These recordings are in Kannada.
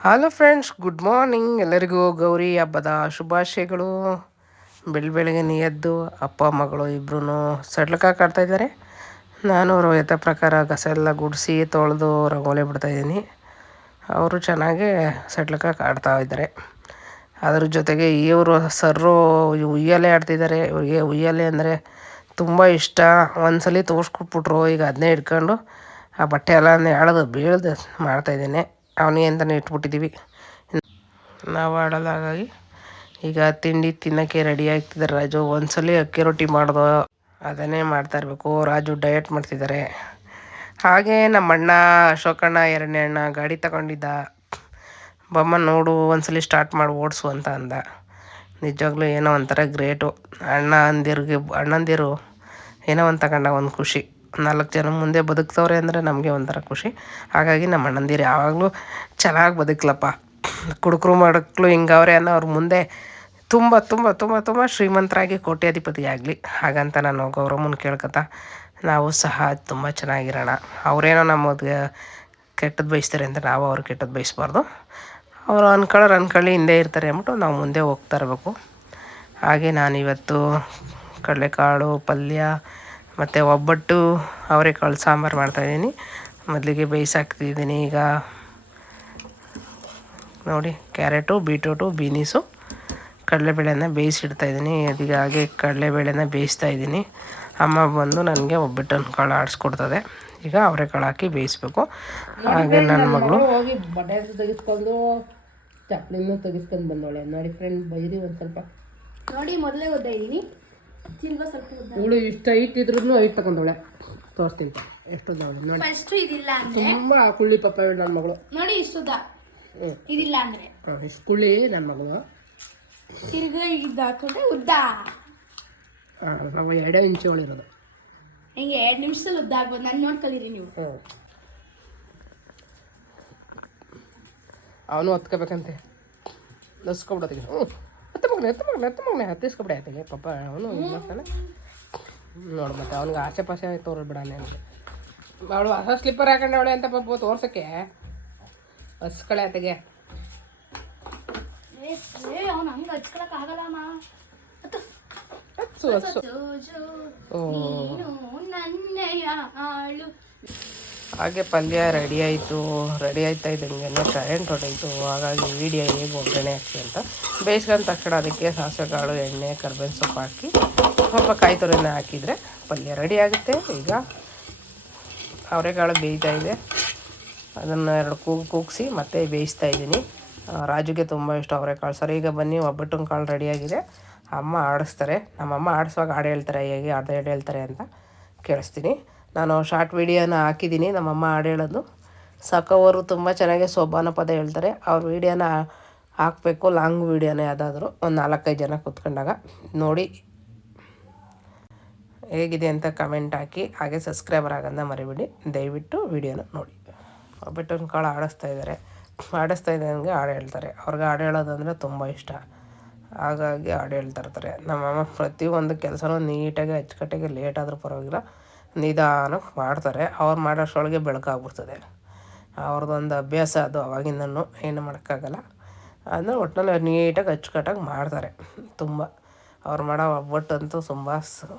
Hello friends, good morning. ಎಲ್ಲರಿಗೂ ಗೌರಿ ಹಬ್ಬದ ಶುಭಾಶಯಗಳು. ಬೆಳಗ್ಗೆನೇ ಎದ್ದು ಅಪ್ಪ ಮಗಳು ಇಬ್ಬರೂ ಸಡ್ಲಕಾಯಿ ಕಾಡ್ತಾಯಿದ್ದಾರೆ. ನಾನು ರೋಹಿತ ಪ್ರಕಾರ ಕಸ ಎಲ್ಲ ಗುಡಿಸಿ ತೊಳೆದು ರಂಗೋಲಿ ಬಿಡ್ತಾಯಿದ್ದೀನಿ. ಅವರು ಚೆನ್ನಾಗಿ ಸಡ್ಲಕಾಯಿ ಕಾಡ್ತಾ ಇದ್ದಾರೆ. ಅದ್ರ ಜೊತೆಗೆ ಇವರು ಸರ್ರು ಉಯ್ಯಾಲೆ ಆಡ್ತಿದ್ದಾರೆ. ಇವರಿಗೆ ಉಯ್ಯಾಲೆ ಅಂದರೆ ತುಂಬ ಇಷ್ಟ. ಒಂದ್ಸಲ ತೋರಿಸ್ಕೊಟ್ಬಿಟ್ರು. ಈಗ ಅದನ್ನೇ ಹಿಡ್ಕೊಂಡು ಆ ಬಟ್ಟೆ ಎಲ್ಲ ಎಳೆದು ಬೀಳ್ದು ಮಾಡ್ತಾಯಿದ್ದೇನೆ. ಅವನಿಗೆ ಅಂತಲೇ ಇಟ್ಬಿಟ್ಟಿದ್ದೀವಿ. ನಾವು ಆಡಲ್ಲ, ಹಾಗಾಗಿ ಈಗ ತಿಂಡಿ ತಿನ್ನೋಕ್ಕೆ ರೆಡಿ ಆಗ್ತಿದ್ದಾರೆ ರಾಜು. ಒಂದ್ಸಲ ಅಕ್ಕಿ ರೊಟ್ಟಿ ಮಾಡ್ದೋ ಅದನ್ನೇ ಮಾಡ್ತಾ ಇರಬೇಕು. ರಾಜು ಡಯಟ್ ಮಾಡ್ತಿದ್ದಾರೆ. ಹಾಗೆ ನಮ್ಮ ಅಣ್ಣ ಅಶೋಕಣ್ಣ, ಎರಡನೇ ಅಣ್ಣ ಗಾಡಿ ತಗೊಂಡಿದ್ದ. ಬಮ್ಮ ನೋಡು ಒಂದ್ಸಲ ಸ್ಟಾರ್ಟ್ ಮಾಡಿ ಓಡಿಸು ಅಂತ ಅಂದ. ನಿಜವಾಗ್ಲೂ ಏನೋ ಒಂಥರ ಗ್ರೇಟು. ಅಣ್ಣಂದಿರು ಏನೋ ಒಂದು ತಗೊಂಡಾಗ ಒಂದು ಖುಷಿ. 4 ಜನ ಮುಂದೆ ಬದುಕ್ತವ್ರೆ ಅಂದರೆ ನಮಗೆ ಒಂಥರ ಖುಷಿ. ಹಾಗಾಗಿ ನಮ್ಮ ಅಣ್ಣಂದಿರು ಯಾವಾಗಲೂ ಚೆನ್ನಾಗಿ ಬದುಕಲಪ್ಪ. ಕುಡುಕರು ಮಡಕ್ಳು ಹಿಂಗವ್ರೆ ಅನ್ನೋ ಅವ್ರ ಮುಂದೆ ತುಂಬ ತುಂಬ ತುಂಬ ತುಂಬ ಶ್ರೀಮಂತರಾಗಿ ಕೋಟ್ಯಾಧಿಪತಿ ಆಗಲಿ. ಹಾಗಂತ ನಾನು ಗೌರಮ್ಮನ ಕೇಳ್ಕೊತ ನಾವು ಸಹ ತುಂಬ ಚೆನ್ನಾಗಿರೋಣ. ಅವರೇನೋ ನಮಗೆ ಕೆಟ್ಟದ್ದು ಬಯಸ್ತಾರೆ ಅಂತ ನಾವು ಅವ್ರು ಕೆಟ್ಟದ್ದು ಬಯಸ್ಬಾರ್ದು. ಅವರು ಅನ್ಕೊಳ್ಳಿ ಹಿಂದೆ ಇರ್ತಾರೆ ಅಂದ್ಬಿಟ್ಟು ನಾವು ಮುಂದೆ ಹೋಗ್ತಾ ಇರಬೇಕು. ಹಾಗೆ ನಾನಿವತ್ತು ಕಡಲೆಕಾಳು ಪಲ್ಯ ಮತ್ತು ಒಬ್ಬಟ್ಟು ಅವರೆಕಾಳು ಸಾಂಬಾರು ಮಾಡ್ತಾಯಿದ್ದೀನಿ. ಮೊದಲಿಗೆ ಬೇಯಿಸಾಕ್ತಿದ್ದೀನಿ. ಈಗ ನೋಡಿ, ಕ್ಯಾರೆಟು, ಬೀಟ್ರೂಟು, ಬೀನೀಸು, ಕಡಲೆಬೇಳೆನ ಬೇಯಿಸಿಡ್ತಾಯಿದ್ದೀನಿ. ಅದೀಗ ಹಾಗೆ ಕಡಲೆಬೇಳೆನ ಬೇಯಿಸ್ತಾಯಿದ್ದೀನಿ. ಅಮ್ಮ ಬಂದು ನನಗೆ ಒಬ್ಬಟ್ಟನ್ನು ಕಾಳು ಆಡಿಸ್ಕೊಡ್ತದೆ. ಈಗ ಅವರೆಕಾಳು ಹಾಕಿ ಬೇಯಿಸ್ಬೇಕು. ಹಾಗೆ ನನ್ನ ಮಗಳು ಹೋಗಿ ಬಟ್ಟೆ ತೆಗೆಸ್ಕೊಂಡು ಚಪ್ಪಲಿನೂ ತೆಗೆಸ್ಕೊಂಡು ಬಂದವಳೆ. ನೋಡಿ ಫ್ರೆಂಡ್, ಬೈರಿ ಒಂದು ಸ್ವಲ್ಪ ನೋಡಿ. ಮೊದಲೇ ಓದ್ತಾ ಇದ್ದೀನಿ. ಇವಳು ಇಷ್ಟ ಹೈಟ್ ಇದ್ರೂ ಹೈಟ್ ತಗೊಂಡವಳೆ. ತೋರಿಸ್ತೀನಿ ಎಷ್ಟು ನೋಡಿ. ಫಸ್ಟ್ ಇದಿಲ್ಲ ಅಂದ್ರೆ ತುಂಬ ಕುಳ್ಳಿ ಪಾಪ ಇವಳು ನನ್ನ ಮಗಳು. ನೋಡಿ ಇಷ್ಟುದ ಇದಿಲ್ಲ ಅಂದ್ರೆ ಇಷ್ಟು ಕುಳ್ಳಿ ನನ್ನ ಮಗಳು. ತಿರ್ಗಾ ಇದು ಹಾಕೊಂಡ್ರೆ ಉದ್ದ. ನಾವು 2 ಇಂಚು ಒಳಿರೋದು. ಹಿಂಗೆ 2 ನಿಮಿಷದಲ್ಲಿ ಉದ್ದ ಆಗ್ಬೋದು. ನಾನು ನೋಡ್ಕೊಳ್ಳಿರಿ ನೀವು. ಅವನು ಹೊತ್ಕೋಬೇಕಂತೆ. ನಸ್ಕೊಬಿಡೋದಿಗೆ. ಎತ್ತ ಮಗನೆ ಹತ್ತಿಸ್ಕೊಬಿಡ ಆಯ್ತಿಗೆ ಪಾಪ. ಅವನು ಮಾಡ್ತಾನೆ ನೋಡು. ಮತ್ತೆ ಅವ್ನಿಗೆ ಆಸೆ ಪಾಸೆ ತೋರಿಸ್ಬಿಡ. ನನಗೆ ಅವಳು ಹೊಸ ಸ್ಲಿಪ್ಪರ್ ಹಾಕೊಂಡವಳೆ ಅಂತ ಪಾಪ ತೋರ್ಸೋಕ್ಕೆ ಹಸ್ಕಳೆ ಆತೆಗೆ. ಅವ್ನು ಹಂಗೆ ಹಚ್ಕೊಳಕ್ ಆಗಲ್ಲಮ್ಮ. ಹಚ್ಚು ಹಚ್ಚು. ಹಾಗೆ ಪಲ್ಯ ರೆಡಿ ಆಯ್ತಾ ಇದ್ದಂಗೆ ಕರೆಂಟ್ ಹೊಡೆಯಿತು. ಹಾಗಾಗಿ ವೀಡಿಯೋ ಹೇಗೆ ಒಗ್ಗರಣೆ ಹಾಕಿ ಅಂತ ಬೇಯಿಸ್ಕೊಂಡ ತಕ್ಷಣ ಅದಕ್ಕೆ ಸಾಸಿವೆ ಕಾಳು, ಎಣ್ಣೆ, ಕರ್ಬೇವಿನ ಸೊಪ್ಪು ಹಾಕಿ ಸ್ವಲ್ಪ ಕಾಯಿ ತುರಿನ ಹಾಕಿದರೆ ಪಲ್ಯ ರೆಡಿ ಆಗುತ್ತೆ. ಈಗ ಅವರೆಕಾಳು ಬೇಯ್ತಾ ಇದೆ. ಅದನ್ನು 2 ಕೂಗಿಸಿ ಮತ್ತೆ ಬೇಯಿಸ್ತಾ ಇದ್ದೀನಿ. ರಾಜುಗೆ ತುಂಬ ಇಷ್ಟ ಅವರೆಕಾಳು. ಸರಿ, ಈಗ ಬನ್ನಿ, ಒಬ್ಬಟ್ಟಿನ ಕಾಳು ರೆಡಿಯಾಗಿದೆ. ಅಮ್ಮ ಆಡಿಸ್ತಾರೆ. ನಮ್ಮಮ್ಮ ಆಡಿಸುವಾಗ ಹಾಡು ಹೇಳ್ತಾರೆ. ಹೇಗೆ ಹಾಡು ಹೇಳ್ತಾರೆ ಅಂತ ಕೇಳಿಸ್ತೀನಿ. ನಾನು ಶಾರ್ಟ್ ವೀಡಿಯೋನ ಹಾಕಿದ್ದೀನಿ. ನಮ್ಮಮ್ಮ ಹಾಡು ಹೇಳೋದು ಸಾಕವರು ತುಂಬ ಚೆನ್ನಾಗಿ ಸೋಬಾನ ಪದ ಹೇಳ್ತಾರೆ. ಅವ್ರ ವೀಡಿಯೋನ ಹಾಕಬೇಕು, ಲಾಂಗ್ ವೀಡಿಯೋನೇ ಯಾವುದಾದ್ರೂ ಒಂದು 4-5 ಜನ ಕೂತ್ಕೊಂಡಾಗ ನೋಡಿ. ಹೇಗಿದೆ ಅಂತ ಕಮೆಂಟ್ ಹಾಕಿ. ಹಾಗೆ ಸಬ್ಸ್ಕ್ರೈಬರ್ ಆಗೋದನ್ನ ಮರಿಬೇಡಿ. ದಯವಿಟ್ಟು ವೀಡಿಯೋನ ನೋಡಿ. ಒಬ್ಬಟ್ಟಿನ ಕಾಳು ಆಡಿಸ್ತಾ ಇದ್ದಂಗೆ ಹಾಡು ಹೇಳ್ತಾರೆ. ಅವ್ರಿಗೆ ಹಾಡು ಹೇಳೋದಂದರೆ ತುಂಬ ಇಷ್ಟ. ಹಾಗಾಗಿ ಹಾಡು ಹೇಳ್ತಾ ಇರ್ತಾರೆ. ನಮ್ಮಮ್ಮ ಪ್ರತಿಯೊಂದು ಕೆಲಸನೂ ನೀಟಾಗಿ ಅಚ್ಚುಕಟ್ಟಾಗಿ ಲೇಟಾದರೂ ಪರವಾಗಿಲ್ಲ ನಿಧಾನಕ್ಕೆ ಮಾಡ್ತಾರೆ. ಅವ್ರು ಮಾಡೋಷ್ಟರೊಳಗೆ ಬೆಳಕಾಗ್ಬಿಡ್ತದೆ. ಅವ್ರದ್ದೊಂದು ಅಭ್ಯಾಸ ಅದು. ಅವಾಗಿಂದನೂ ಏನು ಮಾಡೋಕ್ಕಾಗಲ್ಲ. ಅಂದರೆ ಒಟ್ಟಿನಲ್ಲಿ ನೀಟಾಗಿ ಅಚ್ಚುಕಟ್ಟಾಗಿ ಮಾಡ್ತಾರೆ. ತುಂಬ ಅವ್ರು ಮಾಡೋ ಒಬ್ಬಟ್ಟಂತೂ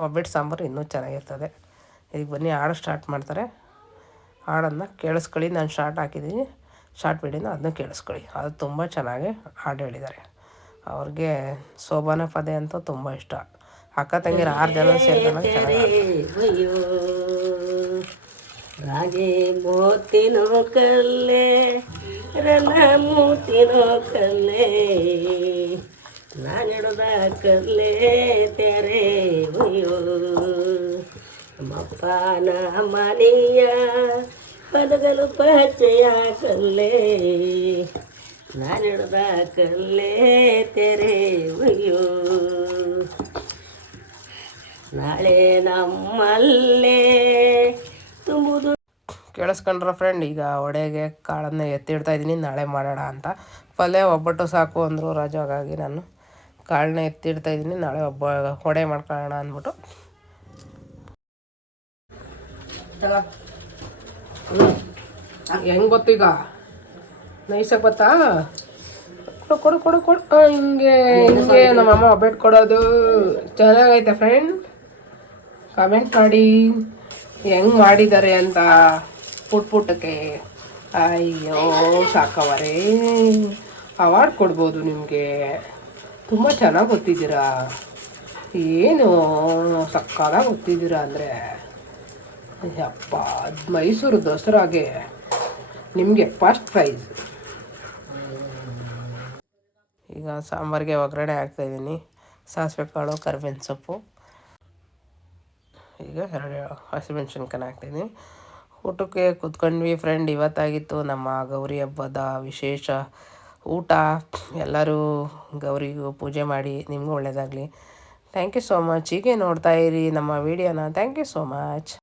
ಒಬ್ಬಟ್ಟು ಸಾಂಬಾರು ಇನ್ನೂ ಚೆನ್ನಾಗಿರ್ತದೆ. ಈಗ ಬನ್ನಿ, ಹಾಡು ಸ್ಟಾರ್ಟ್ ಮಾಡ್ತಾರೆ. ಹಾಡನ್ನು ಕೇಳಿಸ್ಕೊಳ್ಳಿ. ನಾನು ಶಾರ್ಟ್ ವೀಡಿಯೋನ ಅದನ್ನು ಕೇಳಿಸ್ಕೊಳ್ಳಿ. ಅದು ತುಂಬ ಚೆನ್ನಾಗಿ ಹಾಡು ಹೇಳಿದ್ದಾರೆ. ಅವ್ರಿಗೆ ಸೋಬಾನ ಪದ ಅಂತೂ ತುಂಬ ಇಷ್ಟ. ಅಕ್ಕ ತಂಗಿರು 6 ಜನ ಸೇರ್ಕೊಂಡು ಚೆನ್ನಾಗಿ ರಾಜೇ ಮೋತಿನೋ ಕಲ್ಲೇ ರನ ಮೂತಿನೋ ಕಲ್ಲೇ ನಾನಿಡದ ಕಲ್ಲೇ ತೆರೆ ಒಯ್ಯೋ ಮಪ್ಪನ ಮನೆಯ ಬದಗಲು ಪಚ್ಚೆಯ ಕಲ್ಲೇ ನಾನಿಡದ ಕಲ್ಲೇ ತೆರೆ ಒಯ್ಯೋ ನಾಳೆ ನಮ್ಮಲ್ಲೇ ತುಂಬುದು. ಕೇಳಿಸ್ಕೊಂಡ್ರ ಫ್ರೆಂಡ್? ಈಗ ಒಡೆಗೆ ಕಾಳನ್ನು ಎತ್ತಿಡ್ತಾ ಇದ್ದೀನಿ, ನಾಳೆ ಮಾಡೋಣ ಅಂತ. ಪಲ್ಯ ಒಬ್ಬಟ್ಟು ಸಾಕು ಅಂದರು ರಾಜು. ಹಾಗಾಗಿ ನಾನು ಕಾಳನ್ನ ಎತ್ತಿಡ್ತಾ ಇದ್ದೀನಿ, ನಾಳೆ ವಡೆ ಮಾಡ್ಕೊಳ್ಳೋಣ ಅಂದ್ಬಿಟ್ಟು. ಹೆಂಗೆ ಗೊತ್ತೀಗ ನೈಸಾಗಿ ಬತ್ತಾ ಕೊಡು ಕೊಡು ಕೊಡು ಕೊಡು ಹಿಂಗೆ ಹಿಂಗೆ ನಮ್ಮಮ್ಮ ಒಬ್ಬಟ್ಟು ಕೊಡೋದು ಚೆನ್ನಾಗೈತೆ ಫ್ರೆಂಡ್. ಕಮೆಂಟ್ ಮಾಡಿ ಹೆಂಗೆ ಮಾಡಿದ್ದಾರೆ ಅಂತ ಪುಟ್ಟಕ್ಕೆ. ಅಯ್ಯೋ ಸಾಕವರೇ, ಅವಾರ್ಡ್ ಕೊಡ್ಬೋದು ನಿಮಗೆ. ತುಂಬ ಚೆನ್ನಾಗಿ ಗೊತ್ತಿದ್ದೀರಾ, ಏನು ಸಕ್ಕದಾಗಿ ಗೊತ್ತಿದ್ದೀರಾ ಅಂದರೆ. ಅಪ್ಪ ಮೈಸೂರು ದಸರಾಗೆ ನಿಮಗೆ ಫಸ್ಟ್ ಪ್ರೈಸ್. ಈಗ ಸಾಂಬಾರಿಗೆ ಒಗ್ಗರಣೆ ಹಾಕ್ತಾಯಿದ್ದೀನಿ. ಸಾಸಿವೆ ಕಾಳು, ಕರಿಬೇವಿನ ಸೊಪ್ಪು, ಈಗ 2 ಹಸಿಮೆಣ್ಸಿನ್ಕಾಯಿ ಹಾಕ್ತಾಯಿದ್ದೀನಿ. ಊಟಕ್ಕೆ ಕೂತ್ಕೊಂಡ್ವಿ ಫ್ರೆಂಡ್. ಇವತ್ತಾಗಿತ್ತು ನಮ್ಮ ಗೌರಿ ಹಬ್ಬದ ವಿಶೇಷ ಊಟ. ಎಲ್ಲರೂ ಗೌರಿಗೂ ಪೂಜೆ ಮಾಡಿ ನಿಮಗೂ ಒಳ್ಳೆಯದಾಗಲಿ. Thank you so much. ಹೀಗೆ ನೋಡ್ತಾ ಇರಿ ನಮ್ಮ ವಿಡಿಯೋನ. Thank you so much.